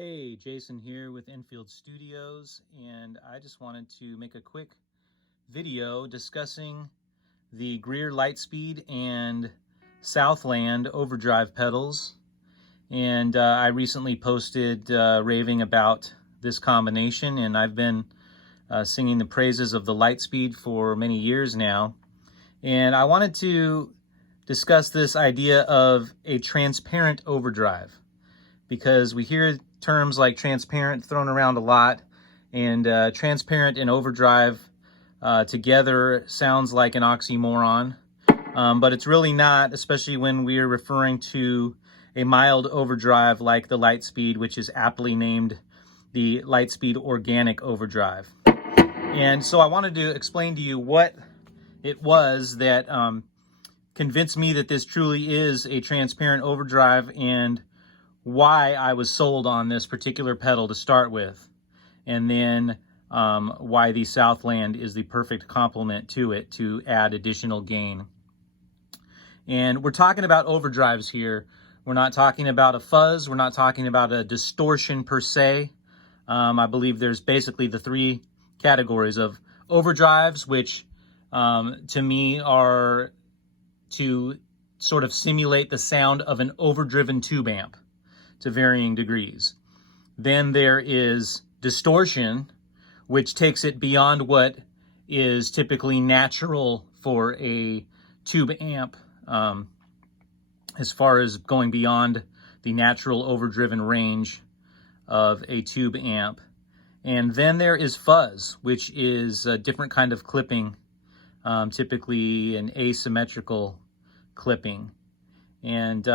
Hey, Jason here with Enfield Studios, and I just wanted to make a quick video discussing the Greer Lightspeed and Southland Overdrive pedals. And I recently posted raving about this combination, and I've been singing the praises of the Lightspeed for many years now. And I wanted to discuss this idea of a transparent overdrive, because we hear terms like transparent thrown around a lot, and transparent and overdrive together sounds like an oxymoron, but it's really not, especially when we're referring to a mild overdrive like the Lightspeed, which is aptly named the Lightspeed Organic Overdrive. And so I wanted to explain to you what it was that convinced me that this truly is a transparent overdrive, and why I was sold on this particular pedal to start with, and then why the Southland is the perfect complement to it to add additional gain. And we're talking about overdrives here. We're not talking about a fuzz. We're not talking about a distortion per se. I believe there's basically the three categories of overdrives, which to me are to sort of simulate the sound of an overdriven tube amp to varying degrees. Then there is distortion, which takes it beyond what is typically natural for a tube amp, as far as going beyond the natural overdriven range of a tube amp. And then there is fuzz, which is a different kind of clipping, typically an asymmetrical clipping. And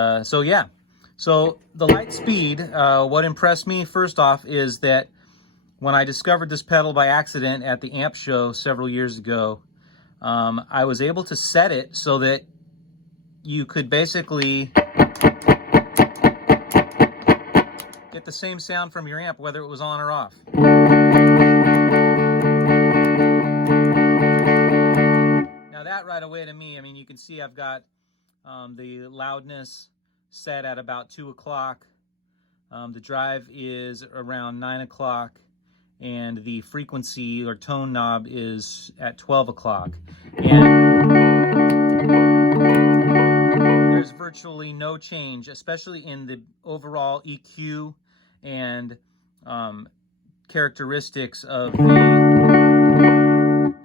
so the Lightspeed, what impressed me first off is that when I discovered this pedal by accident at the amp show several years ago, I was able to set it so that you could basically get the same sound from your amp whether it was on or off. Now that right away to me, I mean, you can see I've got the loudness set at about 2 o'clock. The drive is around 9 o'clock, and the frequency or tone knob is at 12 o'clock. And there's virtually no change, especially in the overall EQ and characteristics of the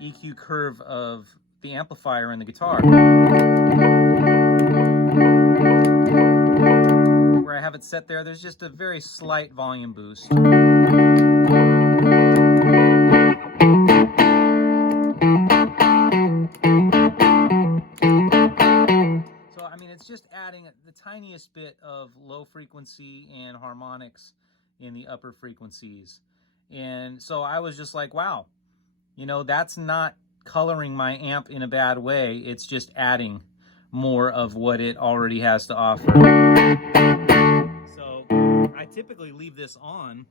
EQ curve of the amplifier and the guitar. Where I have it set there, there's just a very slight volume boost. So, I mean, it's just adding the tiniest bit of low frequency and harmonics in the upper frequencies. And so I was just like, wow, you know, that's not coloring my amp in a bad way. It's just adding more of what it already has to offer. So I typically leave this on,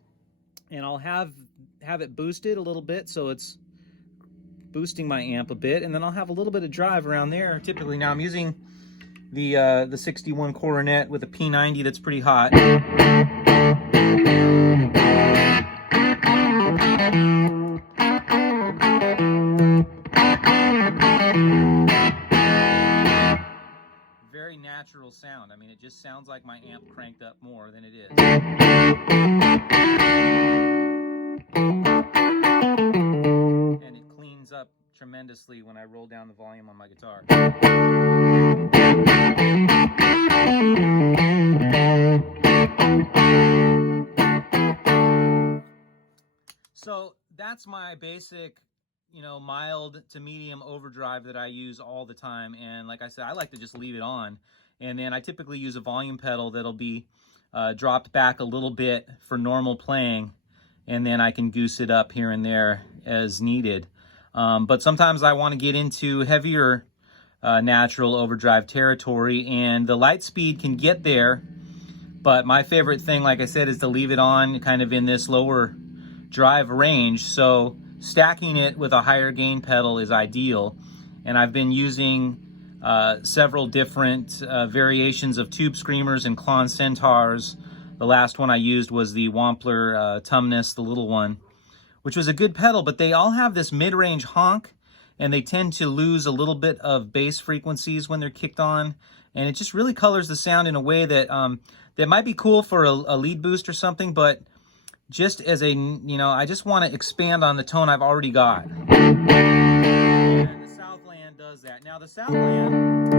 and I'll have it boosted a little bit, so it's boosting my amp a bit, and then I'll have a little bit of drive around there. Typically now I'm using the 61 Coronet with a P90 that's pretty hot. Very natural sound. I mean, it just sounds like my amp cranked up more than it is. And it cleans up tremendously when I roll down the volume on my guitar. So that's my basic, you know, mild to medium overdrive that I use all the time. And like I said, I like to just leave it on. And then I typically use a volume pedal that'll be dropped back a little bit for normal playing. And then I can goose it up here and there as needed. But sometimes I want to get into heavier natural overdrive territory, and the Lightspeed can get there. But my favorite thing, like I said, is to leave it on kind of in this lower drive range. So stacking it with a higher gain pedal is ideal. And I've been using several different variations of Tube Screamers and Klon Centaurs The last one I used was the Wampler Tumnus, the little one, which was a good pedal, but they all have this mid-range honk, and they tend to lose a little bit of bass frequencies when they're kicked on, and it just really colors the sound in a way that that might be cool for a lead boost or something, but just as a, I just want to expand on the tone I've already got. And the Southland does that. Now the Southland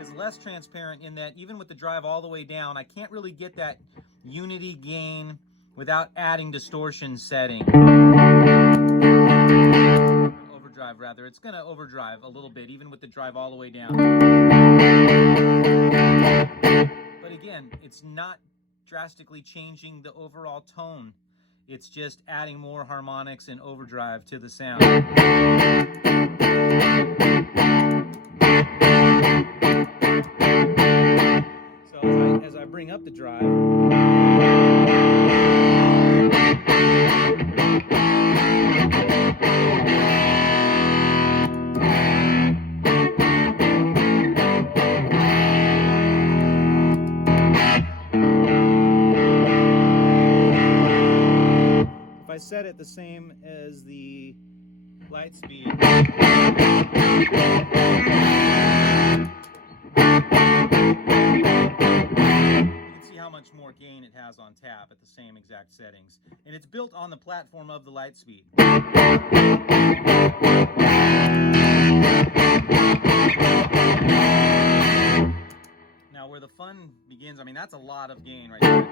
is less transparent in that even with the drive all the way down, I can't really get that unity gain without adding distortion setting. Overdrive rather. It's going to overdrive a little bit even with the drive all the way down. But again, it's not drastically changing the overall tone. It's just adding more harmonics and overdrive to the sound. So as I bring up the drive, if I set it the same as the Lightspeed, you can see how much more gain it has on tap at the same exact settings. And it's built on the platform of the Lightspeed. Now where the fun begins, I mean, that's a lot of gain right there.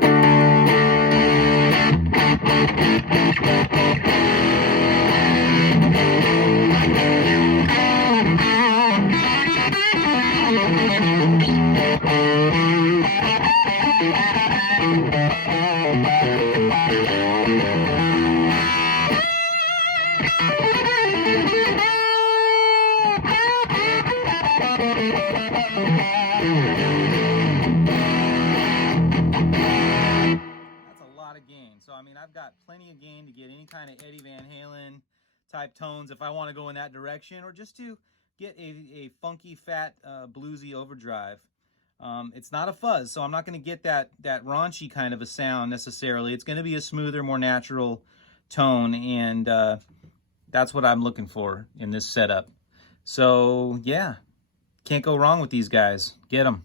So, I mean, I've got plenty of gain to get any kind of Eddie Van Halen type tones if I want to go in that direction, or just to get a funky, fat, bluesy overdrive. It's not a fuzz, so I'm not going to get that raunchy kind of a sound necessarily. It's going to be a smoother, more natural tone, and that's what I'm looking for in this setup. So, yeah, can't go wrong with these guys. Get them.